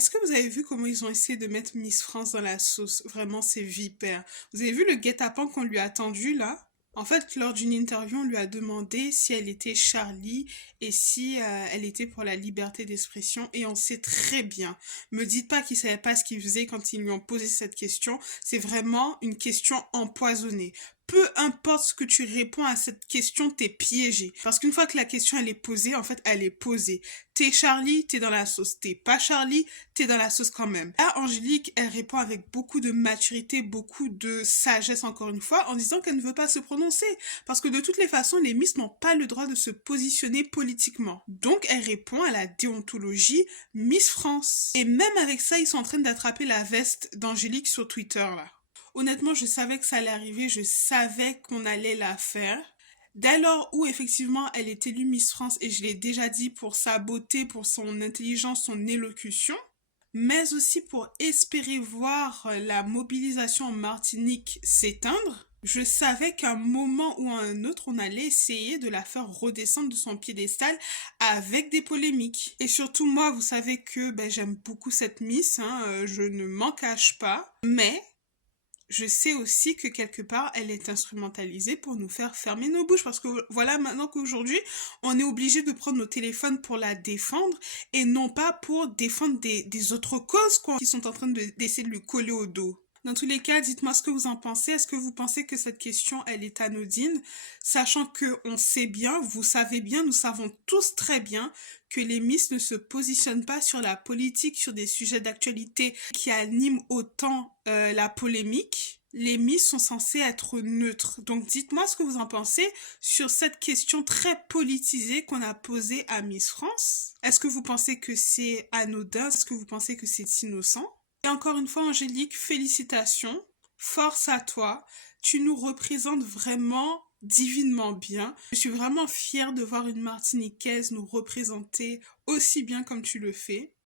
Est-ce que vous avez vu comment ils ont essayé de mettre Miss France dans la sauce? Vraiment, c'est vipère. Vous avez vu le guet-apens qu'on lui a tendu là? En fait, lors d'une interview, on lui a demandé si elle était Charlie et si elle était pour la liberté d'expression. Et on sait très bien. Me dites pas qu'il savait pas ce qu'il faisait quand ils lui ont posé cette question. C'est vraiment une question empoisonnée. Peu importe ce que tu réponds à cette question, t'es piégé. Parce qu'une fois que la question elle est posée, en fait, elle est posée. T'es Charlie, t'es dans la sauce. T'es pas Charlie, t'es dans la sauce quand même. Là, Angélique, elle répond avec beaucoup de maturité, beaucoup de sagesse encore une fois, en disant qu'elle ne veut pas se prononcer. Parce que de toutes les façons, les Miss n'ont pas le droit de se positionner politiquement. Donc, elle répond à la déontologie Miss France. Et même avec ça, ils sont en train d'attraper la veste d'Angélique sur Twitter, là. Honnêtement, je savais que ça allait arriver, je savais qu'on allait la faire. Dès lors où effectivement elle est élue Miss France, et je l'ai déjà dit, pour sa beauté, pour son intelligence, son élocution, mais aussi pour espérer voir la mobilisation en Martinique s'éteindre, je savais qu'à un moment ou à un autre, on allait essayer de la faire redescendre de son piédestal avec des polémiques. Et surtout moi, vous savez que j'aime beaucoup cette Miss, hein, je ne m'en cache pas, mais je sais aussi que quelque part, elle est instrumentalisée pour nous faire fermer nos bouches. Parce que voilà, maintenant qu'aujourd'hui, on est obligé de prendre nos téléphones pour la défendre et non pas pour défendre des autres causes quoi, qui sont en train d'essayer de lui coller au dos. Dans tous les cas, dites-moi ce que vous en pensez. Est-ce que vous pensez que cette question, elle est anodine, sachant que on sait bien, vous savez bien, nous savons tous très bien que les Miss ne se positionnent pas sur la politique, sur des sujets d'actualité qui animent autant la polémique. Les Miss sont censées être neutres. Donc dites-moi ce que vous en pensez sur cette question très politisée qu'on a posée à Miss France. Est-ce que vous pensez que c'est anodin? Est-ce que vous pensez que c'est innocent? Et encore une fois, Angélique, félicitations. Force à toi. Tu nous représentes vraiment divinement bien. Je suis vraiment fière de voir une Martiniquaise nous représenter aussi bien comme tu le fais.